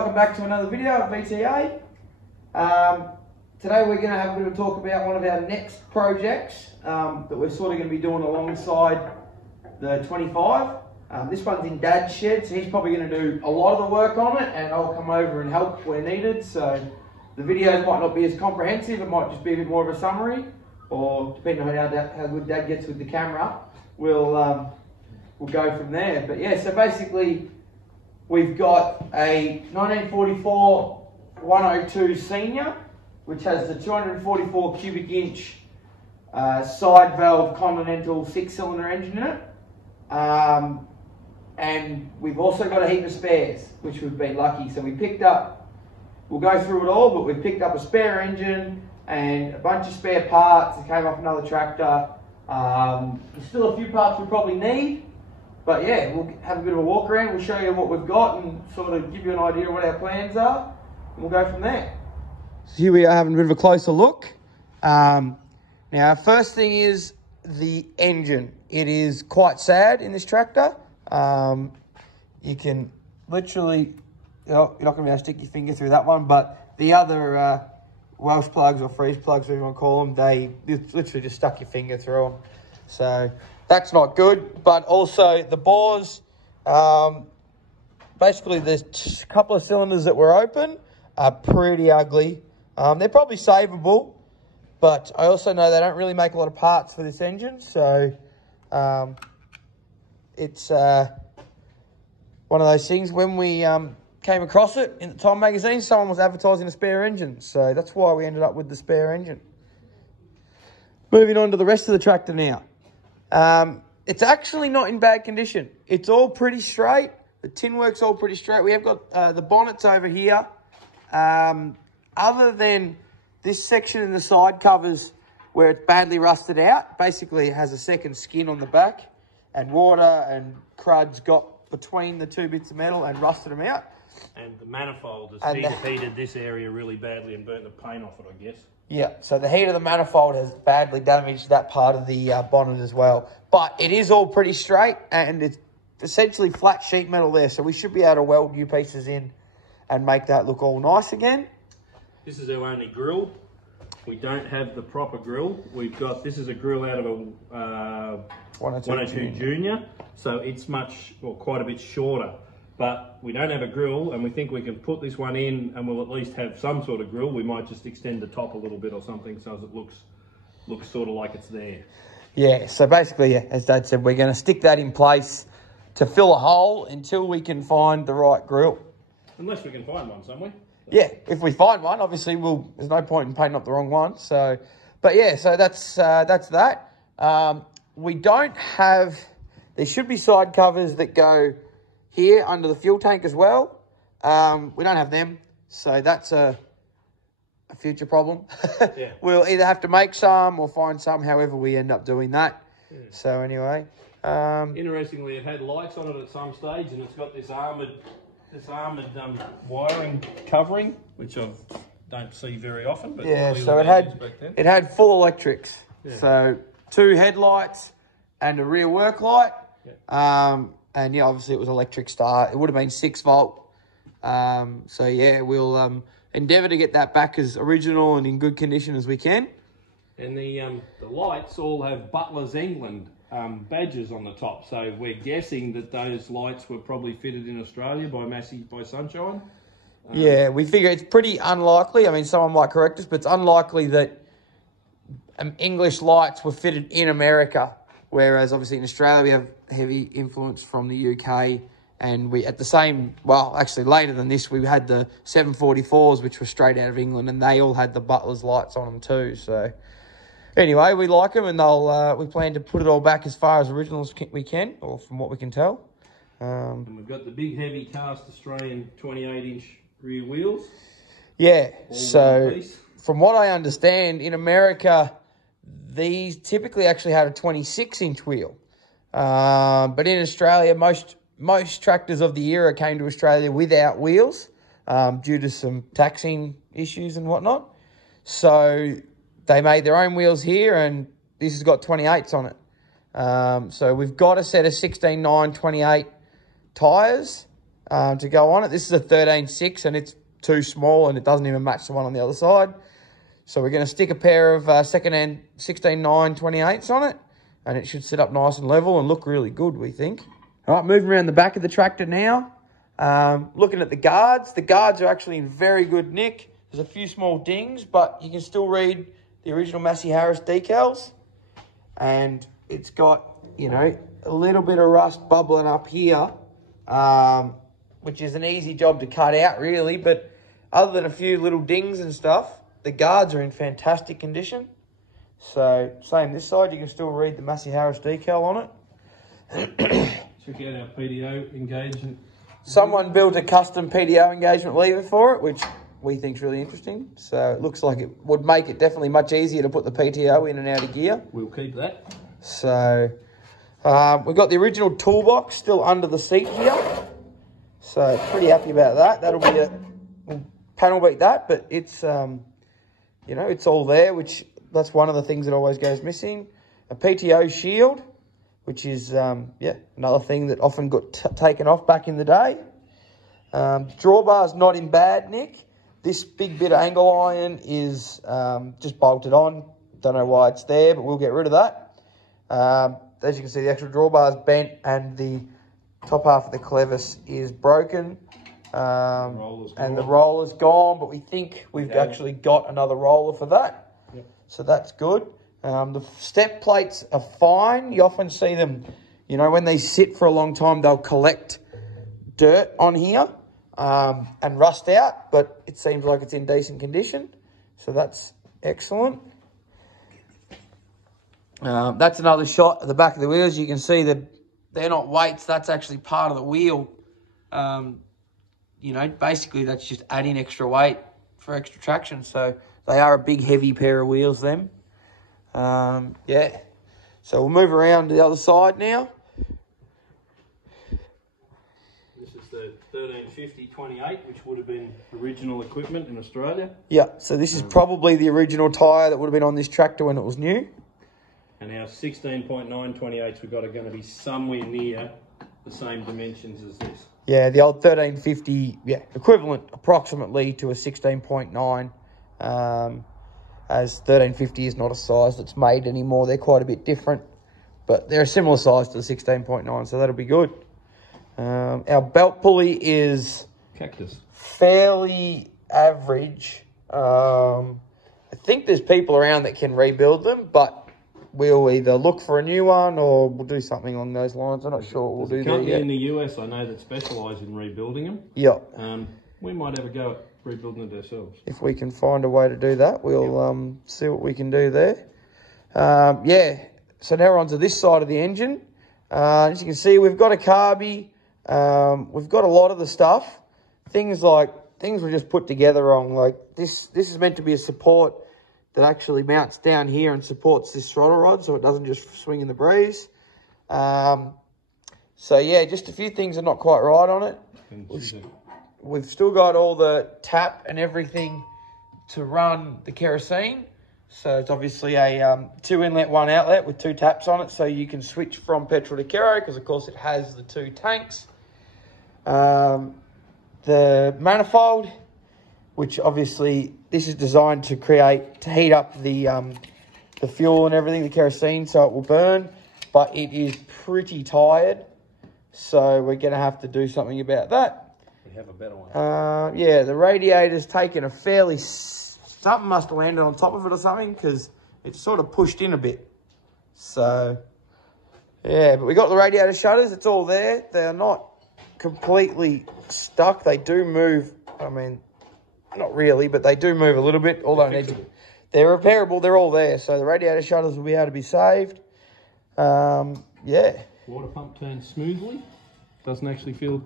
welcome back to another video of VTA. Today we're going to have a bit of a talk about one of our next projects that we're sort of going to be doing alongside the 25. This one's in Dad's shed, so he's probably going to do a lot of the work on it, and I'll come over and help where needed. So the videos might not be as comprehensive, it might just be a bit more of a summary, or depending on how good Dad gets with the camera, we'll go from there. But yeah, so basically we've got a 1944 102 Senior, which has the 244 cubic inch side valve Continental 6-cylinder engine in it. And we've also got a heap of spares, which we've been lucky. So we picked up, we'll go through it all, but we've picked up a spare engine and a bunch of spare parts that came off another tractor. There's still a few parts we probably need, but yeah, we'll have a bit of a walk around. We'll show you what we've got and sort of give you an idea of what our plans are, and we'll go from there. So here we are having a bit of a closer look. Now, first thing is the engine. It is quite sad in this tractor. You can literally, you're not going to be able to stick your finger through that one, but the other Welsh plugs or freeze plugs, whatever you want to call them, they literally just stuck your finger through them. So that's not good. But also the bores, basically there's a couple of cylinders that were open, are pretty ugly. They're probably savable, but I also know they don't really make a lot of parts for this engine. So it's one of those things. When we came across it in the Time magazine, someone was advertising a spare engine. So that's why we ended up with the spare engine. Moving on to the rest of the tractor now. It's actually not in bad condition. It's all pretty straight. The tin work's all pretty straight. We have got the bonnets over here. Other than this section in the side covers where it's badly rusted out, basically it has a second skin on the back, and water and crud's got between the two bits of metal and rusted them out. And the manifold has heated this area really badly and burnt the paint off it, I guess. Yeah, so the heat of the manifold has badly damaged that part of the bonnet as well. But it is all pretty straight, and it's essentially flat sheet metal there, so we should be able to weld new pieces in and make that look all nice again. This is our only grill. We don't have the proper grill. We've got, this is a grill out of a 102 Junior, so it's quite a bit shorter. But we don't have a grill, and we think we can put this one in and we'll at least have some sort of grill. We might just extend the top a little bit or something so it looks sort of like it's there. Yeah, so basically, yeah, as Dad said, we're going to stick that in place to fill a hole until we can find the right grill. Unless we can find one somewhere. Yeah, if we find one, obviously there's no point in painting up the wrong one. So, but yeah, so that's that. We don't have, there should be side covers that go here under the fuel tank as well. We don't have them, so that's a future problem. Yeah. We'll either have to make some or find some, however we end up doing that. Yeah. So anyway. Interestingly, it had lights on it at some stage, and it's got this armoured wiring covering, which I don't see very often. But yeah, so it had full electrics. Yeah. So 2 headlights and a rear work light. Yeah. And yeah, obviously it was electric start. It would have been 6 volt. So yeah, we'll endeavour to get that back as original and in good condition as we can. And the lights all have Butler's England badges on the top, so we're guessing that those lights were probably fitted in Australia by Massey by Sunshine. Yeah, we figure it's pretty unlikely. I mean, someone might correct us, but it's unlikely that English lights were fitted in America, whereas obviously in Australia we have heavy influence from the UK, and we at the same, well, actually later than this, we had the 744s, which were straight out of England, and they all had the Butler's lights on them too. So anyway, we like them, and we plan to put it all back as far as original as we can, or from what we can tell. And we've got the big heavy cast Australian 28-inch rear wheels. Yeah, so from what I understand, in America, these typically actually had a 26-inch wheel. But in Australia, most tractors of the era came to Australia without wheels due to some taxing issues and whatnot. So they made their own wheels here, and this has got 28s on it. So we've got a set of 16.9 28 tyres. to go on it. This is a 13.6 and it's too small and it doesn't even match the one on the other side. So we're going to stick a pair of second-hand 16.9 28s on it, and it should sit up nice and level and look really good, we think. All right, moving around the back of the tractor now. Looking at the guards. The guards are actually in very good nick. There's a few small dings, but you can still read the original Massey Harris decals. And it's got, you know, a little bit of rust bubbling up here, which is an easy job to cut out, really. But other than a few little dings and stuff, the guards are in fantastic condition. So, same this side, you can still read the Massey Harris decal on it. Check out our PDO engagement. Someone built a custom PDO engagement lever for it, which we think is really interesting. So it looks like it would make it definitely much easier to put the PTO in and out of gear. We'll keep that. So we've got the original toolbox still under the seat here. So pretty happy about that. That'll be we'll panel beat that, but it's, you know, it's all there, which that's one of the things that always goes missing. A PTO shield, which is, yeah, another thing that often got taken off back in the day. Drawbar's not in bad nick. This big bit of angle iron is just bolted on. Don't know why it's there, but we'll get rid of that. As you can see, the actual drawbar's bent and the top half of the clevis is broken. And the roller's gone, but we think we've actually got another roller for that. Yep. So that's good. The step plates are fine. You often see them, you know, when they sit for a long time, they'll collect dirt on here and rust out, but it seems like it's in decent condition. So that's excellent. That's another shot at the back of the wheels. You can see that they're not weights. That's actually part of the wheel. You know, basically that's just adding extra weight for extra traction. So they are a big, heavy pair of wheels, them. Yeah, so we'll move around to the other side now. This is the 1350-28, which would have been original equipment in Australia. Yeah, so this is probably the original tyre that would have been on this tractor when it was new. And our 16.9 28s we've got are going to be somewhere near the same dimensions as this. Yeah, the old 1350, yeah, equivalent approximately to a 16.9. As 1350 is not a size that's made anymore. They're quite a bit different, but they're a similar size to the 16.9, so that'll be good. Our belt pulley is Cactus. Fairly average. I think there's people around that can rebuild them, but we'll either look for a new one or we'll do something along those lines. I'm not sure what we'll do there yet. In the US, I know that specialise in rebuilding them. Yeah. We might have a go at rebuilding it ourselves. If we can find a way to do that, we'll see what we can do there. Yeah, so now we're onto this side of the engine. As you can see, we've got a carby. We've got a lot of the stuff. Things were just put together wrong. Like this is meant to be a support that actually mounts down here and supports this throttle rod so it doesn't just swing in the breeze. So yeah, just a few things are not quite right on it. We've still got all the tap and everything to run the kerosene. So it's obviously a 2 inlet, 1 outlet with 2 taps on it. So you can switch from petrol to kero because, of course, it has the 2 tanks. The manifold, which obviously this is designed to heat up the fuel and everything, the kerosene, so it will burn. But it is pretty tired. So we're going to have to do something about that. We have a better one. Yeah, the radiator's taken a fairly... Something must have landed on top of it or something because it's sort of pushed in a bit. So, yeah, but we got the radiator shutters. It's all there. They're not completely stuck. They do move. I mean, not really, but they do move a little bit. They're repairable. They're all there. So the radiator shutters will be able to be saved. Yeah. Water pump turns smoothly. Doesn't actually feel...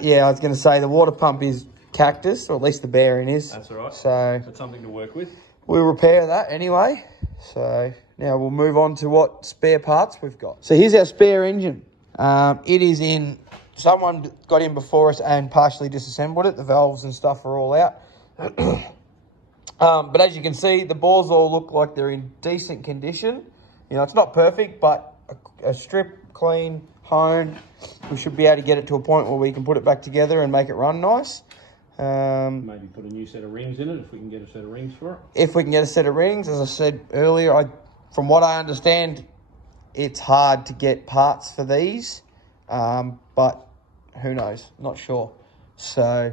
Yeah, I was going to say the water pump is cactus, or at least the bearing is. That's all right. So that's something to work with. We'll repair that anyway. So now we'll move on to what spare parts we've got. So here's our spare engine. It is in... Someone got in before us and partially disassembled it. The valves and stuff are all out. But as you can see, the bores all look like they're in decent condition. You know, it's not perfect, but a strip clean, hone, we should be able to get it to a point where we can put it back together and make it run nice. Maybe put a new set of rings in it if we can get a set of rings for it. If we can get a set of rings, as I said earlier, from what I understand, it's hard to get parts for these, but who knows? Not sure. So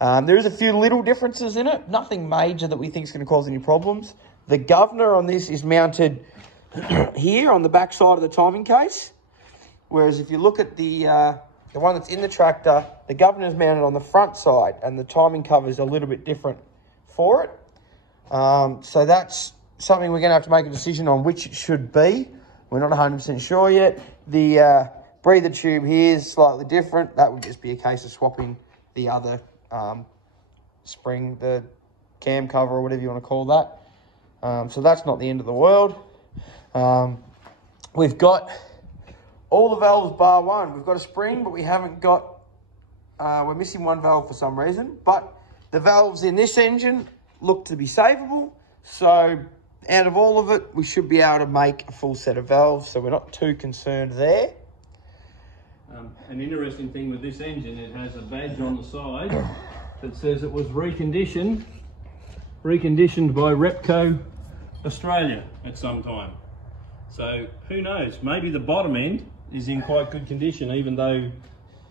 there is a few little differences in it. Nothing major that we think is going to cause any problems. The governor on this is mounted here on the back side of the timing case, whereas if you look at the one that's in the tractor, the governor is mounted on the front side, and the timing cover is a little bit different for it. So that's something we're going to have to make a decision on which it should be. We're not 100% sure yet. The breather tube here is slightly different. That would just be a case of swapping the other spring, the cam cover or whatever you want to call that. So that's not the end of the world. We've got all the valves bar one. We've got a spring, but we haven't got, we're missing one valve for some reason. But the valves in this engine look to be savable. So out of all of it, we should be able to make a full set of valves. So we're not too concerned there. An interesting thing with this engine, it has a badge on the side that says it was reconditioned by Repco Australia at some time. So who knows, maybe the bottom end is in quite good condition, even though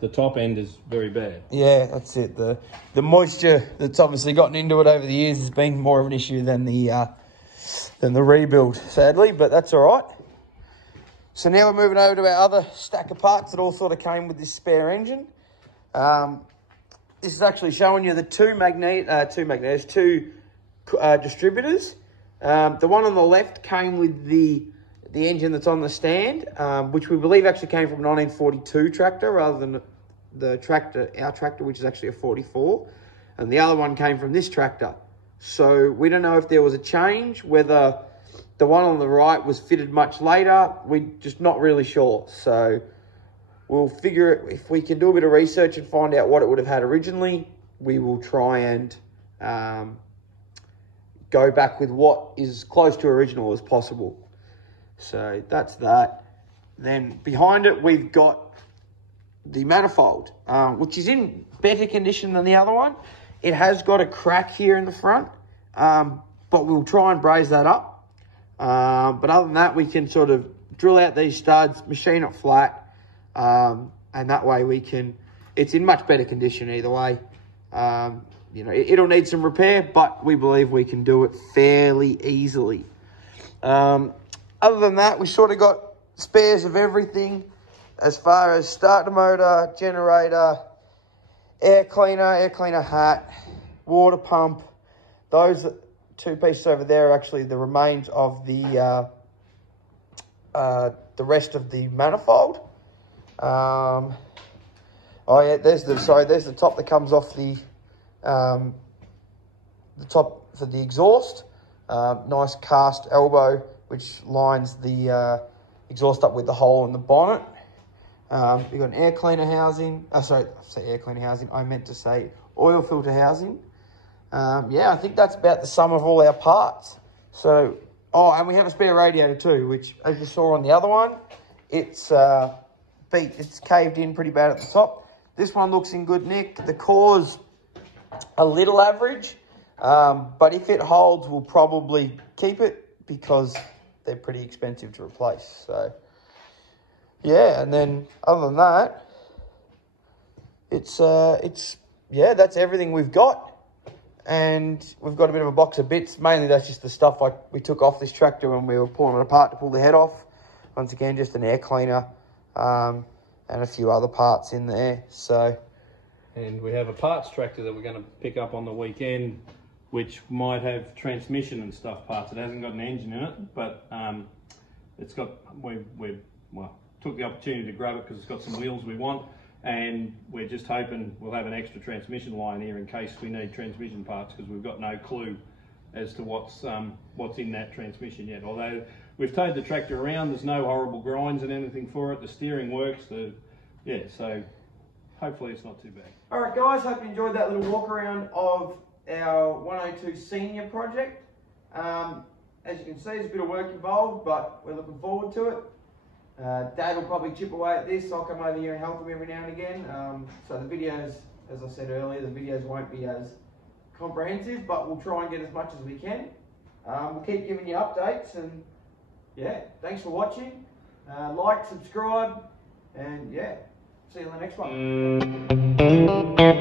the top end is very bad. Yeah, that's it. The moisture that's obviously gotten into it over the years has been more of an issue than the rebuild, sadly, but that's all right. So now we're moving over to our other stack of parts that all sort of came with this spare engine. This is actually showing you the two distributors. The one on the left came with the engine that's on the stand, which we believe actually came from a 1942 tractor rather than our tractor, which is actually a 44. And the other one came from this tractor. So we don't know if there was a change, whether the one on the right was fitted much later. We're just not really sure. So we'll figure it. If we can do a bit of research and find out what it would have had originally, we will try and go back with what is close to original as possible. So that's that. Then behind it, we've got the manifold, which is in better condition than the other one. It has got a crack here in the front, but we'll try and braze that up. But other than that, we can sort of drill out these studs, machine it flat, and that way we can, it's in much better condition either way. You know, it'll need some repair, but we believe we can do it fairly easily. Other than that, we sort of got spares of everything as far as starter motor, generator, air cleaner hat, water pump. Those two pieces over there are actually the remains of the rest of the manifold. Oh yeah, there's the top that comes off the top for the exhaust. Nice cast elbow which lines the exhaust up with the hole in the bonnet. We've got an air cleaner housing. Sorry, I say air cleaner housing. I meant to say oil filter housing. Yeah, I think that's about the sum of all our parts. So, oh, and we have a spare radiator too, which, as you saw on the other one, it's caved in pretty bad at the top. This one looks in good nick. The core's a little average, but if it holds, we'll probably keep it because they're pretty expensive to replace. So, yeah, and then other than that, yeah, that's everything we've got. And we've got a bit of a box of bits. Mainly that's just the stuff we took off this tractor when we were pulling it apart to pull the head off. Once again, just an air cleaner and a few other parts in there. So, and we have a parts tractor that we're going to pick up on the weekend, which might have transmission and stuff parts. It hasn't got an engine in it, but it's got, we took the opportunity to grab it because it's got some wheels we want. And we're just hoping we'll have an extra transmission line here in case we need transmission parts, because we've got no clue as to what's in that transmission yet. Although we've towed the tractor around, there's no horrible grinds and anything for it. The steering works. So hopefully it's not too bad. All right, guys. Hope you enjoyed that little walk around of our 102 Senior project. As you can see, there's a bit of work involved, but we're looking forward to it. Dad will probably chip away at this. I'll come over here and help him every now and again. So the videos, as I said earlier, the videos won't be as comprehensive, but we'll try and get as much as we can. We'll keep giving you updates, and yeah, thanks for watching. Like, subscribe, and yeah, see you in the next one.